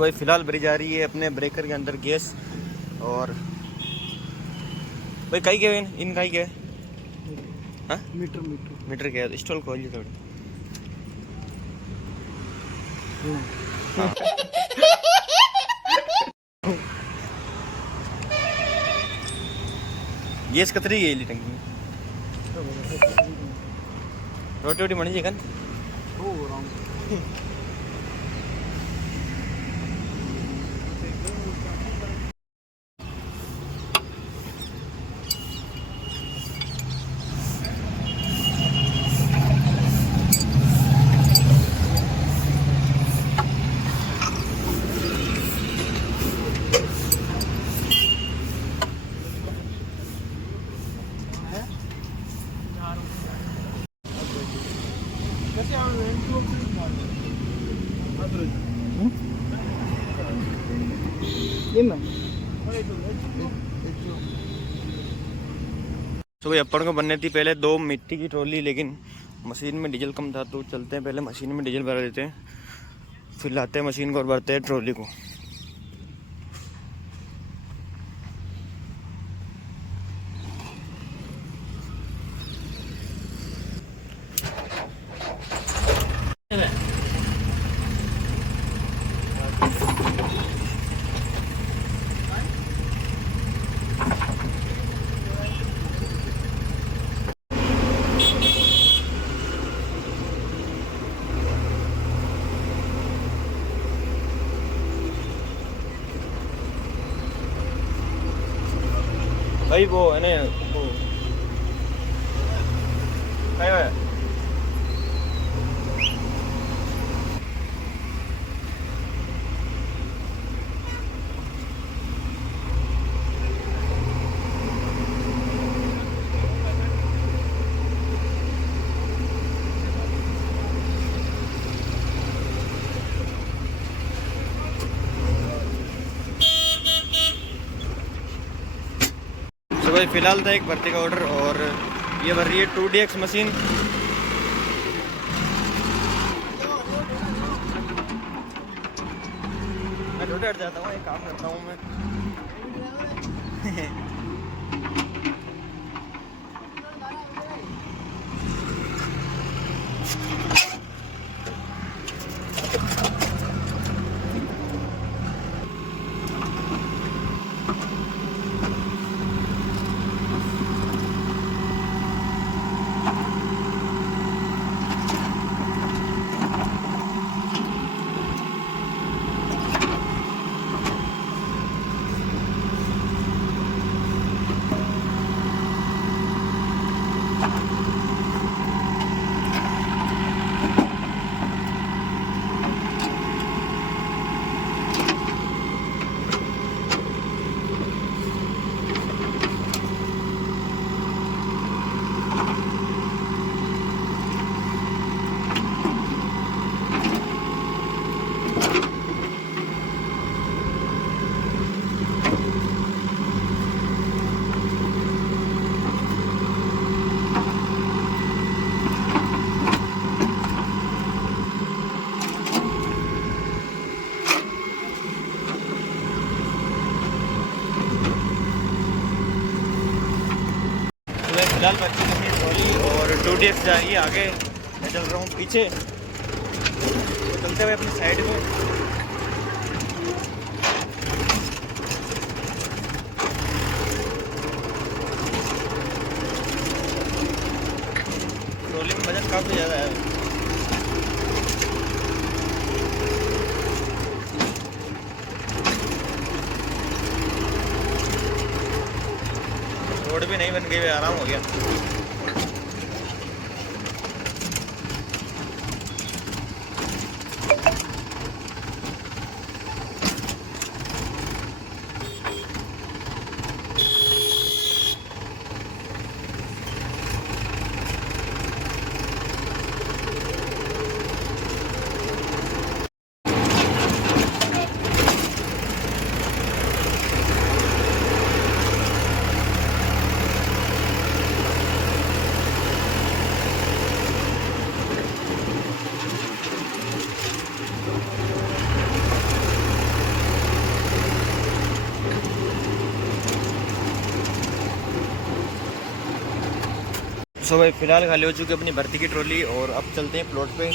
भाई फ़िलहाल भरी जा रही है अपने ब्रेकर के अंदर गैस। और भाई कहीं गए इन कहीं गए हाँ मीटर मीटर मीटर गया स्टॉल खोलिए थोड़ी। हाँ गैस कतरी गई टंकी में रोटी वोटी बनी चिकन तो भाई अपन को बनने थी पहले 2 मिट्टी की ट्रॉली, लेकिन मशीन में डीजल कम था तो चलते हैं पहले मशीन में डीजल भरा देते हैं, फिर लाते हैं मशीन को और भरते हैं ट्रॉली को। भाई वो है ना वो क्या है तो भाई फिलहाल था एक भर्ती का ऑर्डर और ये भर रही है 2DX मशीन। मैं छोटे हट जाता हूँ, एक काम करता हूँ मैं फिलहाल बच्ची की ट्रॉली और 2DX जा रही है आगे, मैं चल रहा हूँ पीछे, तो चलते हुए अपनी साइड में। ट्रॉली में वजन काफ़ी ज़्यादा है। रोड भी नहीं बन गई, आराम हो गया। सो भाई फिलहाल खाली हो चुकी है अपनी भर्ती की ट्रॉली और अब चलते हैं प्लॉट पे।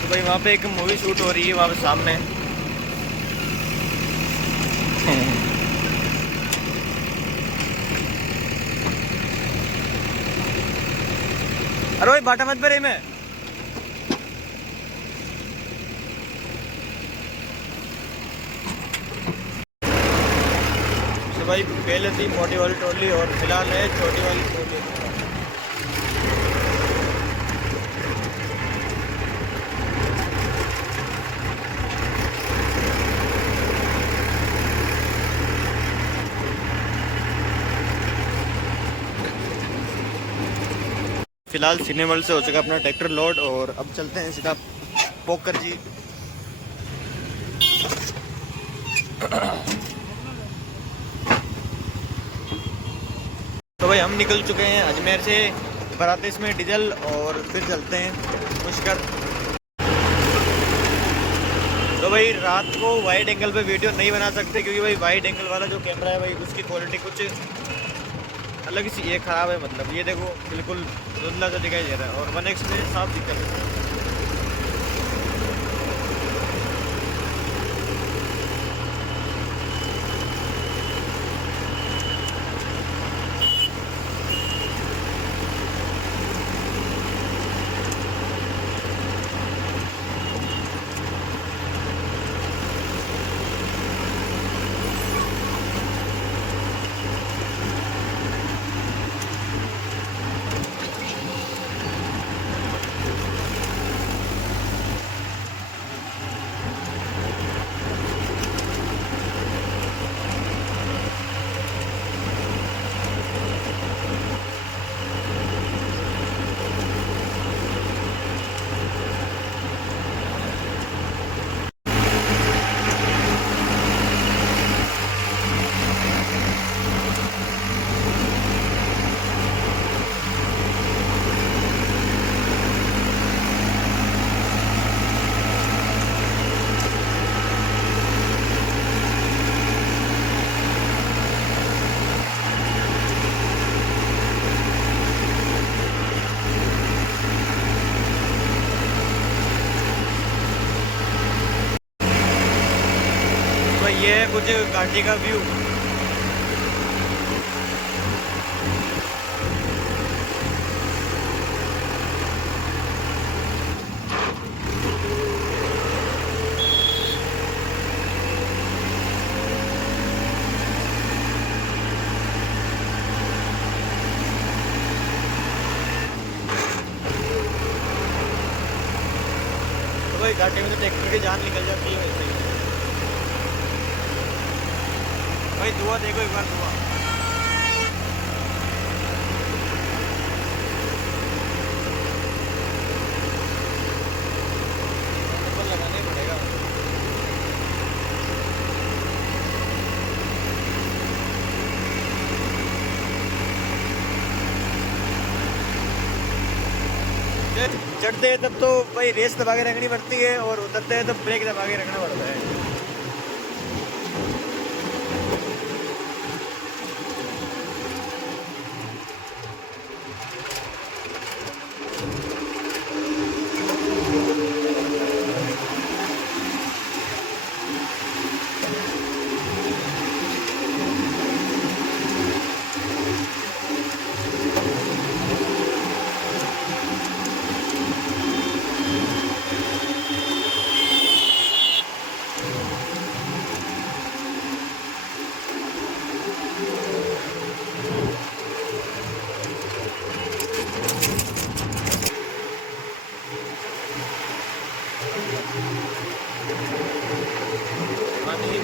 तो भाई वहाँ पे एक मूवी शूट हो रही है वहाँ पे सामने। अरे भाई बाटा मत पे मैं। तो भाई पहले थी मोटी वाली ट्रॉली और फिलहाल है छोटी वाली ट्रॉली। फिलहाल सिनेमल से हो चुका अपना ट्रैक्टर लोड और अब चलते हैं सीधा पोकर जी। तो भाई हम निकल चुके हैं अजमेर से, भराते इसमें डीजल और फिर चलते हैं पुष्कर। तो भाई रात को वाइड एंगल पे वीडियो नहीं बना सकते क्योंकि भाई वाइड एंगल वाला जो कैमरा है भाई उसकी क्वालिटी कुछ अलग सी ये ख़राब है। मतलब ये देखो बिल्कुल धुंधला सा दिखाई दे रहा है और 1x में साफ दिक्कत है। ये है कुछ घाटी का व्यू। तो भाई घाटी में तो ट्रैक्टर की जान निकल जाती है वैसे ही। भाई दुआ देखो एक बार दुआ। लगाने पड़ेगा। चढ़ते हैं तब तो भाई रेस दबा के रखनी पड़ती है और उतरते हैं तब ब्रेक दबा के रखना पड़ता है।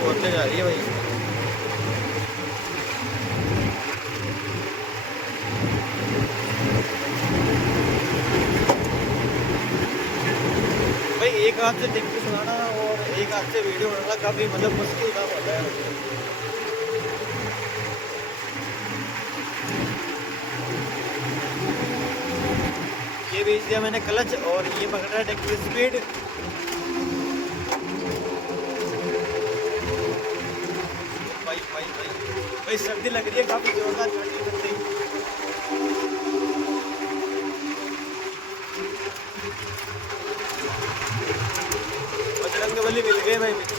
बोलते जा रही है भाई। भाई एक हाथ से देख के सुनाना और एक हाथ से वीडियो बनाना काफी मतलब मुश्किल काम होता है। ये बेच दिया मैंने क्लच और ये पकड़ रहा है ट्रैक्टर स्पीड। भाई सर्दी लग रही है काफ़ी जोरदार, ठंडी ठंडी। बजरंगबली मिल गए भाई पीछे।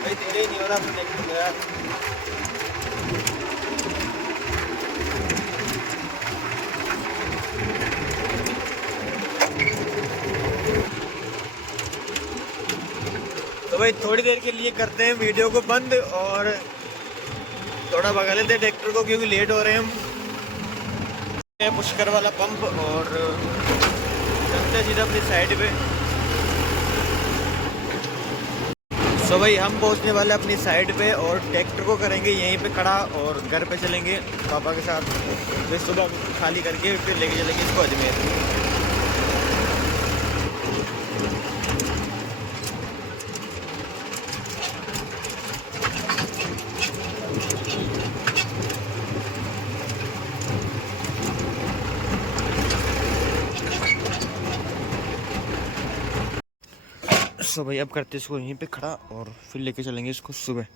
भाई धीरे ही नहीं हो रहा अपने देखते हो यार। तो भाई थोड़ी देर के लिए करते हैं वीडियो को बंद और थोड़ा भगा लेते हैं ट्रैक्टर को, क्योंकि लेट हो रहे हैं हम। पुष्कर वाला पंप और चलते हैं सीधा अपनी साइड पे। तो भाई हम पहुंचने वाले अपनी साइड पे और ट्रैक्टर को करेंगे यहीं पे खड़ा और घर पे चलेंगे पापा के साथ। फिर सुबह खाली करके फिर लेके चलेंगे इसको अजमेर। सो भाई अब करते इसको यहीं पे खड़ा और फिर लेके चलेंगे इसको सुबह।